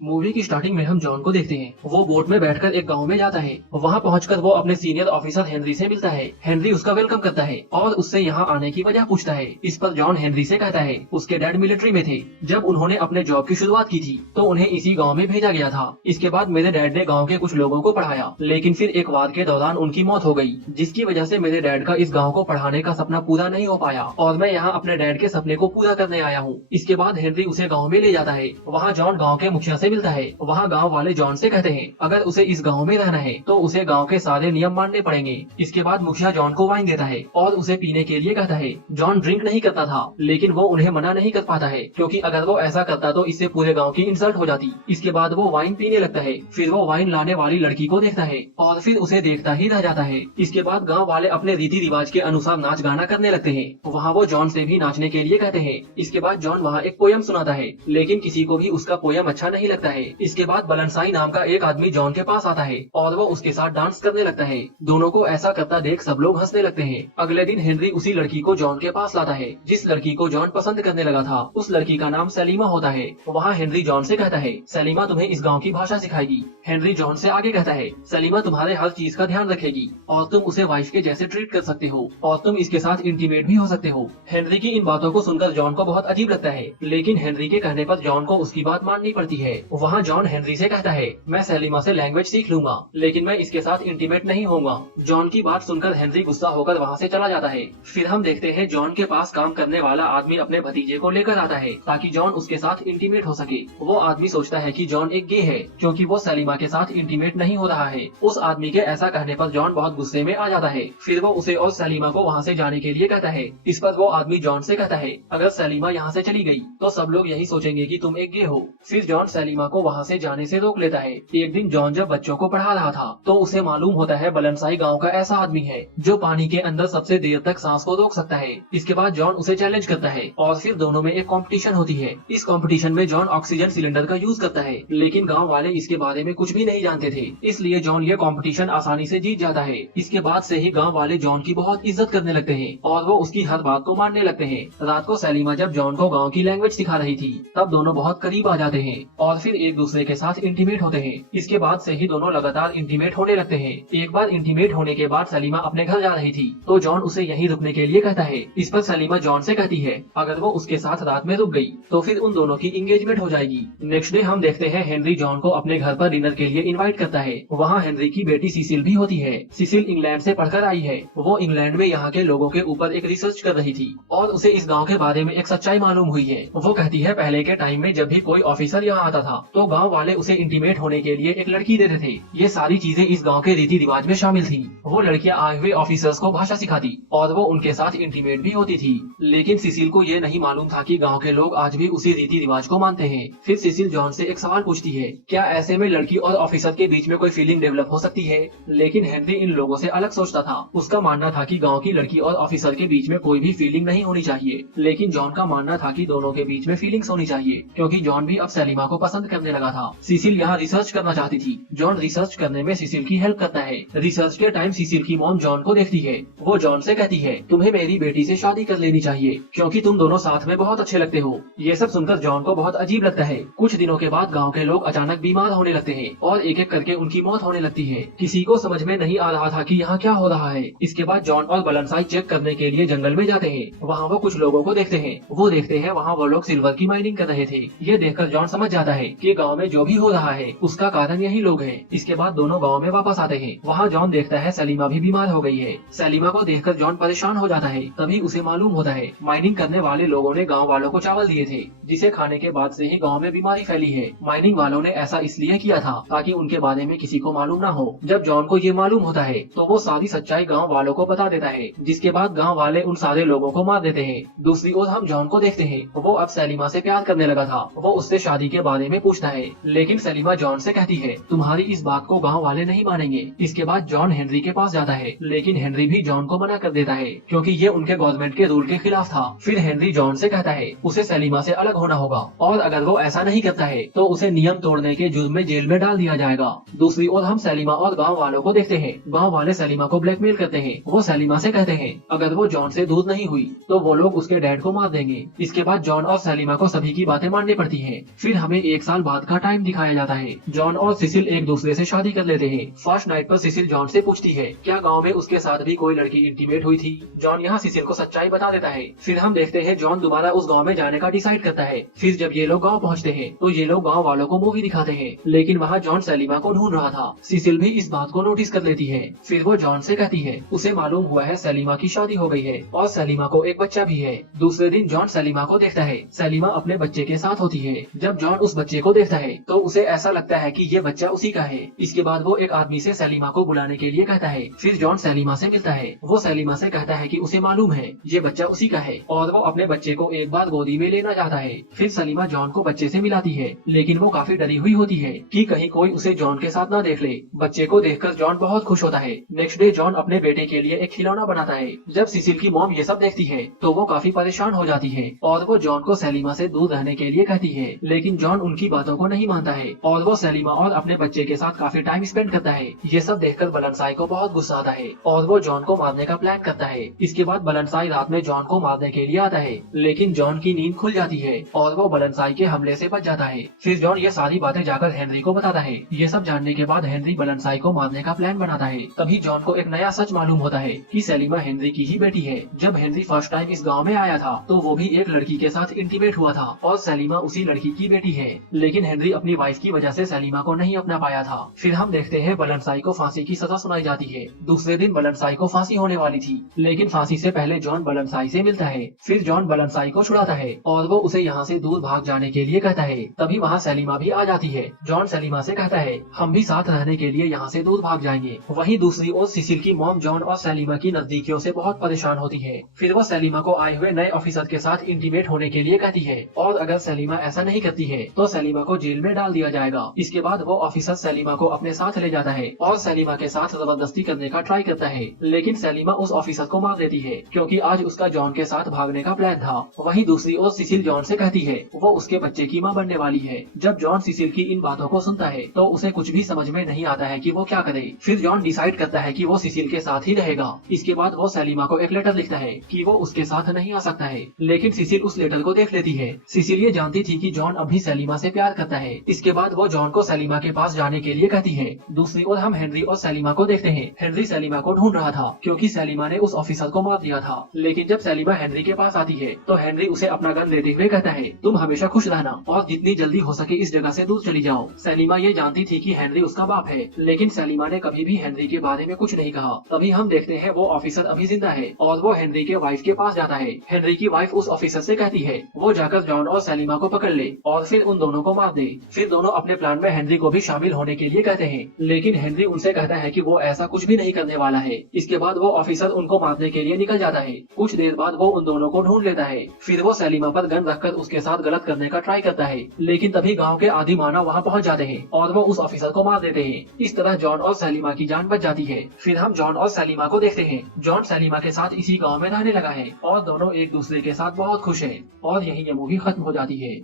Movie की starting में हम जॉन को देखते हैं। वो बोट में बैठकर एक गांव में जाता है। वहाँ पहुंचकर वो अपने सीनियर ऑफिसर हेनरी से मिलता है। हेनरी उसका वेलकम करता है और उससे यहाँ आने की वजह पूछता है। इस पर जॉन हेनरी से कहता है उसके डैड मिलिट्री में थे। जब उन्होंने अपने जॉब की शुरुआत की थी तो उन्हें इसी गाँव में भेजा गया था। इसके बाद मेरे डैड ने गाँव के कुछ लोगों को पढ़ाया, लेकिन फिर एक वार के दौरान उनकी मौत हो गई, जिसकी वजह से मेरे डैड का इस गाँव को पढ़ाने का सपना पूरा नहीं हो पाया और मैं यहाँ अपने डैड के सपने को पूरा करने आया हूँ। इसके बाद हेनरी उसे गाँव में ले जाता है। वहाँ जॉन गाँव के मुखिया से मिलता है। वहाँ गाँव वाले जॉन से कहते हैं अगर उसे इस गाँव में रहना है तो उसे गाँव के सारे नियम मानने पड़ेंगे। इसके बाद मुखिया जॉन को वाइन देता है और उसे पीने के लिए कहता है। जॉन ड्रिंक नहीं करता था, लेकिन वो उन्हें मना नहीं कर पाता है, क्योंकि अगर वो ऐसा करता तो इससे पूरे गाँव की इंसल्ट हो जाती। इसके बाद वो वाइन पीने लगता है। फिर वो वाइन लाने वाली लड़की को देखता है और फिर उसे देखता ही रह जाता है। इसके बाद गाँव वाले अपने रीति रिवाज के अनुसार नाच गाना करने लगते हैं। वहाँ वो जॉन से भी नाचने के लिए कहते हैं। इसके बाद जॉन वहाँ एक पोयम सुनाता है, लेकिन किसी को भी उसका पोयम अच्छा नहीं लगता है। इसके बाद बलनसाई नाम का एक आदमी जॉन के पास आता है और वो उसके साथ डांस करने लगता है। दोनों को ऐसा करता देख सब लोग हंसने लगते हैं। अगले दिन हेनरी उसी लड़की को जॉन के पास लाता है जिस लड़की को जॉन पसंद करने लगा था। उस लड़की का नाम सलीमा होता है। वहाँ हेनरी जॉन से कहता है सलीमा तुम्हें इस गाँव की भाषा सिखाएगी। हेनरी जॉन से आगे कहता है सलीमा तुम्हारे हर चीज का ध्यान रखेगी और तुम उसे वाइफ के जैसे ट्रीट कर सकते हो और तुम इसके साथ इंटीमेट भी हो सकते हो। हेनरी की इन बातों को सुनकर जॉन को बहुत अजीब लगता है, लेकिन हेनरी के कहने पर जॉन को उसकी बात माननी पड़ती है। वहाँ जॉन हेनरी से कहता है मैं सलीमा से लैंग्वेज सीख लूंगा, लेकिन मैं इसके साथ इंटीमेट नहीं होऊंगा। जॉन की बात सुनकर हेनरी गुस्सा होकर वहाँ से चला जाता है। फिर हम देखते हैं जॉन के पास काम करने वाला आदमी अपने भतीजे को लेकर आता है ताकि जॉन उसके साथ इंटीमेट हो सके। वो आदमी सोचता है कि जॉन एक गे है, क्योंकि वो सलीमा के साथ इंटीमेट नहीं हो रहा है। उस आदमी के ऐसा कहने पर जॉन बहुत गुस्से में आ जाता है। फिर वो उसे और सलीमा को वहाँ से जाने के लिए कहता है। इस पर वो आदमी जॉन से कहता है अगर सलीमा यहाँ से चली गई तो सब लोग यही सोचेंगे कि तुम एक गे हो। फिर जॉन सलीमा को वहाँ से जाने से रोक लेता है। एक दिन जॉन जब बच्चों को पढ़ा रहा था तो उसे मालूम होता है बलनसाई गाँव का ऐसा आदमी है जो पानी के अंदर सबसे देर तक सांस को रोक सकता है। इसके बाद जॉन उसे चैलेंज करता है और फिर दोनों में एक कंपटीशन होती है। इस कंपटीशन में जॉन ऑक्सीजन सिलेंडर का यूज करता है, लेकिन गाँव वाले इसके बारे में कुछ भी नहीं जानते थे, इसलिए जॉन ये कंपटीशन आसानी से जीत जाता है। इसके बाद से ही गाँव वाले जॉन की बहुत इज्जत करने लगते हैं और वो उसकी हर बात को मानने लगते हैं। रात को सलीमा जब जॉन को गाँव की लैंग्वेज सिखा रही थी तब दोनों बहुत करीब आ जाते हैं और फिर एक दूसरे के साथ इंटीमेट होते हैं। इसके बाद से ही दोनों लगातार इंटीमेट होने लगते हैं। एक बार इंटीमेट होने के बाद सलीमा अपने घर जा रही थी तो जॉन उसे यहीं रुकने के लिए कहता है। इस पर सलीमा जॉन से कहती है अगर वो उसके साथ रात में रुक गई तो फिर उन दोनों की इंगेजमेंट हो जाएगी। नेक्स्ट डे हम देखते हैं हेनरी जॉन को अपने घर पर डिनर के लिए इनवाइट करता है। वहाँ हेनरी की बेटी सिसिल भी होती है। सिसिल इंग्लैंड से पढ़कर आई है। वो इंग्लैंड में यहाँ के लोगों के ऊपर एक रिसर्च कर रही थी और उसे इस गाँव के बारे में एक सच्चाई मालूम हुई है। वो कहती है पहले के टाइम में जब भी कोई ऑफिसर यहाँ आता था तो गाँव वाले उसे इंटीमेट होने के लिए एक लड़की देते थे। ये सारी चीजें इस गाँव के रीति रिवाज में शामिल थी। वो लड़कियाँ आए हुए ऑफिसर्स को भाषा सिखाती और वो उनके साथ इंटीमेट भी होती थी, लेकिन सिसिल को ये नहीं मालूम था कि गाँव के लोग आज भी उसी रीति रिवाज को मानते हैं। फिर सिसिल जॉन से एक सवाल पूछती है क्या ऐसे में लड़की और ऑफिसर के बीच में कोई फीलिंग डेवलप हो सकती है, लेकिन हेनरी इन लोगों से अलग सोचता था। उसका मानना था कि गाँव की लड़की और ऑफिसर के बीच में कोई भी फीलिंग नहीं होनी चाहिए, लेकिन जॉन का मानना था कि दोनों के बीच में फीलिंग्स होनी चाहिए, क्योंकि जॉन भी अब सलीमा को पसंद करने लगा था। सिसिल यहाँ रिसर्च करना चाहती थी। जॉन रिसर्च करने में सिसिल की हेल्प करता है। रिसर्च के टाइम सिसिल की मॉम जॉन को देखती है। वो जॉन से कहती है तुम्हें मेरी बेटी से शादी कर लेनी चाहिए, क्योंकि तुम दोनों साथ में बहुत अच्छे लगते हो। ये सब सुनकर जॉन को बहुत अजीब लगता है। कुछ दिनों के बाद गाँव के लोग अचानक बीमार होने लगते हैं और एक एक करके उनकी मौत होने लगती है। किसी को समझ में नहीं आ रहा था कि यहाँ क्या हो रहा है। इसके बाद जॉन और बलनसाई चेक करने के लिए जंगल में जाते हैं। वहाँ वो कुछ लोगों को देखते हैं। वो देखते हैं वहाँ वो लोग सिल्वर की माइनिंग कर रहे थे। ये देखकर जॉन समझ जाता है कि गाँव में जो भी हो रहा है उसका कारण यही लोग हैं। इसके बाद दोनों गाँव में वापस आते हैं। वहाँ जॉन देखता है सलीमा भी बीमार हो गई है। सलीमा को देखकर जॉन परेशान हो जाता है। तभी उसे मालूम होता है माइनिंग करने वाले लोगों ने गाँव वालों को चावल दिए थे, जिसे खाने के बाद से ही गाँव में बीमारी फैली है। माइनिंग वालों ने ऐसा इसलिए किया था ताकि उनके बारे में किसी को मालूम न हो। जब जॉन को ये मालूम होता है तो वो सारी सच्चाई गाँव वालों को बता देता है, जिसके बाद गाँव वाले उन सारे लोगों को मार देते हैं। दूसरी ओर हम जॉन को देखते हैं। वो अब सलीमा से प्यार करने लगा था। वो उससे शादी के बारे में पूछता है, लेकिन सलीमा जॉन से कहती है तुम्हारी इस बात को गाँव वाले नहीं मानेंगे। इसके बाद जॉन हेनरी के पास जाता है, लेकिन हेनरी भी जॉन को मना कर देता है, क्योंकि ये उनके गवर्नमेंट के रूल के खिलाफ था। फिर हेनरी जॉन से कहता है उसे सलीमा से अलग होना होगा और अगर वो ऐसा नहीं करता है तो उसे नियम तोड़ने के जुर्म में जेल में डाल दिया जाएगा। दूसरी ओर हम सलीमा और गाँव वालों को देखते हैं। गाँव वाले सलीमा को ब्लैकमेल करते हैं। वो सलीमा से कहते हैं अगर वो जॉन से दूर नहीं हुई तो वो लोग उसके डैड को मार देंगे। इसके बाद जॉन और सलीमा को सभी की बातें माननी पड़ती है। फिर हमें एक साल बाद का टाइम दिखाया जाता है। जॉन और सिसिल एक दूसरे से शादी कर लेते हैं। फर्स्ट नाइट पर सिसिल जॉन से पूछती है क्या गाँव में उसके साथ भी कोई लड़की इंटीमेट हुई थी। जॉन यहाँ सिसिल को सच्चाई बता देता है। फिर हम देखते हैं जॉन दोबारा उस गाँव में जाने का डिसाइड करता है। फिर जब ये लोग गाँव पहुँचते हैं तो ये लोग गाँव वालों को मूवी दिखाते हैं, लेकिन वहाँ जॉन सलीमा को ढूंढ रहा था। सिसिल भी इस बात को नोटिस कर लेती है। फिर वो जॉन से कहती है उसे मालूम हुआ है सलीमा की शादी हो गई है और सलीमा को एक बच्चा भी है। दूसरे दिन जॉन सलीमा को देखता है। सलीमा अपने बच्चे के साथ होती है। जब जॉन उस बच्चे को देखता है तो उसे ऐसा लगता है कि ये बच्चा उसी का है। इसके बाद वो एक आदमी से सलीमा को बुलाने के लिए कहता है। फिर जॉन सलीमा से मिलता है। वो सलीमा से कहता है कि उसे मालूम है ये बच्चा उसी का है और वो अपने बच्चे को एक बार गोदी में लेना चाहता है। फिर सलीमा जॉन को बच्चे से मिलाती है, लेकिन वो काफी डरी हुई होती है कि कहीं कोई उसे जॉन के साथ न देख ले। बच्चे को देखकर जॉन बहुत खुश होता है। नेक्स्ट डे जॉन अपने बेटे के लिए एक खिलौना बनाता है। जब सिसिल की मॉम ये सब देखती है तो वो काफी परेशान हो जाती है और वो जॉन को सलीमा से दूर रहने के लिए कहती है, लेकिन जॉन उनकी बातों को नहीं मानता है और वो सलीमा और अपने बच्चे के साथ काफी टाइम स्पेंड करता है। ये सब देखकर बलनसाई को बहुत गुस्सा आता है और वो जॉन को मारने का प्लान करता है। इसके बाद बलनसाई रात में जॉन को मारने के लिए आता है, लेकिन जॉन की नींद खुल जाती है और वो बलनसाई के हमले से बच जाता है। फिर जॉन ये सारी बातें जाकर हेनरी को बताता है। ये सब जानने के बाद हेनरी बलनसाई को मारने का प्लान बनाता है। तभी जॉन को एक नया सच मालूम होता है कि सलीमा हेनरी की ही बेटी है। जब हेनरी फर्स्ट टाइम इस गांव में आया था तो वो भी एक लड़की के साथ इंटीमेट हुआ था और सलीमा उसी लड़की की बेटी है, लेकिन हेनरी अपनी वाइफ की वजह से सलीमा को नहीं अपना पाया था। फिर हम देखते हैं बलनसाई को फांसी की सजा सुनाई जाती है। दूसरे दिन बलनसाई को फांसी होने वाली थी, लेकिन फांसी से पहले जॉन बलनसाई से मिलता है। फिर जॉन बलनसाई को छुड़ाता है और वो उसे यहाँ से दूर भाग जाने के लिए कहता है। तभी वहाँ सलीमा भी आ जाती है। जॉन सलीमा से कहता है हम भी साथ रहने के लिए यहाँ से दूर भाग जाएंगे। वहीं दूसरी ओर सिसिल की मॉम जॉन और सलीमा की नजदीकियों से बहुत परेशान होती है। फिर वो सलीमा को आए हुए नए ऑफिसर के साथ इंटीमेट होने के लिए कहती है और अगर सलीमा ऐसा नहीं करती है तो सलीमा को जेल में डाल दिया जाएगा। इसके बाद वो ऑफिसर सलीमा को अपने साथ ले जाता है और सलीमा के साथ जबरदस्ती करने का ट्राई करता है, लेकिन सलीमा उस ऑफिसर को मार देती है क्योंकि आज उसका जॉन के साथ भागने का प्लान था। वहीं दूसरी ओर सिसिल जॉन से कहती है वो उसके बच्चे की माँ बनने वाली है। जब जॉन सिसिल की इन बातों को सुनता है तो उसे कुछ भी समझ में नहीं आता है कि वो क्या करे। फिर जॉन डिसाइड करता है कि वो सिसिल के साथ ही रहेगा। इसके बाद वो सलीमा को एक लेटर लिखता है कि वो उसके साथ नहीं आ सकता है, लेकिन सिसिल उस लेटर को देख लेती है। सिसिल ये जानती थी कि जॉन अभी सलीमा से प्यार करता है। इसके बाद वो जॉन को सलीमा के पास जाने के लिए कहती है। दूसरी ओर हम हेनरी और सलीमा को देखते हैं। हेनरी सलीमा को ढूंढ रहा था क्योंकि सलीमा ने उस ऑफिसर को मार दिया था, लेकिन जब सलीमा हेनरी के पास आती है तो हेनरी उसे अपना गन लेते हुए कहता है तुम हमेशा खुश रहना और जितनी जल्दी हो सके इस जगह से दूर चली जाओ। सलीमा ये जानती थी कि हेनरी उसका बाप है, लेकिन सलीमा ने कभी भी हेनरी के बारे में कुछ नहीं कहा। तभी हम देखते हैं वो ऑफिसर अभी जिंदा है और वो हेनरी के वाइफ के पास जाता है। हेनरी की वाइफ उस ऑफिसर से कहती है वो जाकर जॉन और सलीमा को पकड़ ले और फिर उन दोनों को मार दे। फिर दोनों अपने प्लान में हेनरी को भी शामिल होने के लिए कहते हैं, लेकिन हेनरी उनसे कहता है कि वो ऐसा कुछ भी नहीं करने वाला है। इसके बाद वो ऑफिसर उनको मारने के लिए निकल जाता है। कुछ देर बाद वो उन दोनों को ढूंढ लेता है। फिर वो सलीमा पर गन रखकर उसके साथ गलत करने का ट्राई करता है, लेकिन तभी गाँव के आदि मानव वहाँ पहुँच जाते हैं और वो उस ऑफिसर को मार देते हैं। इस तरह जॉन और सलीमा की जान बच जाती है। फिर हम जॉन और सलीमा को देखते हैं। जॉन सलीमा के साथ इसी गाँव में रहने लगा है और दोनों एक दूसरे के साथ बहुत खुश है और यही ये मूवी खत्म हो जाती है।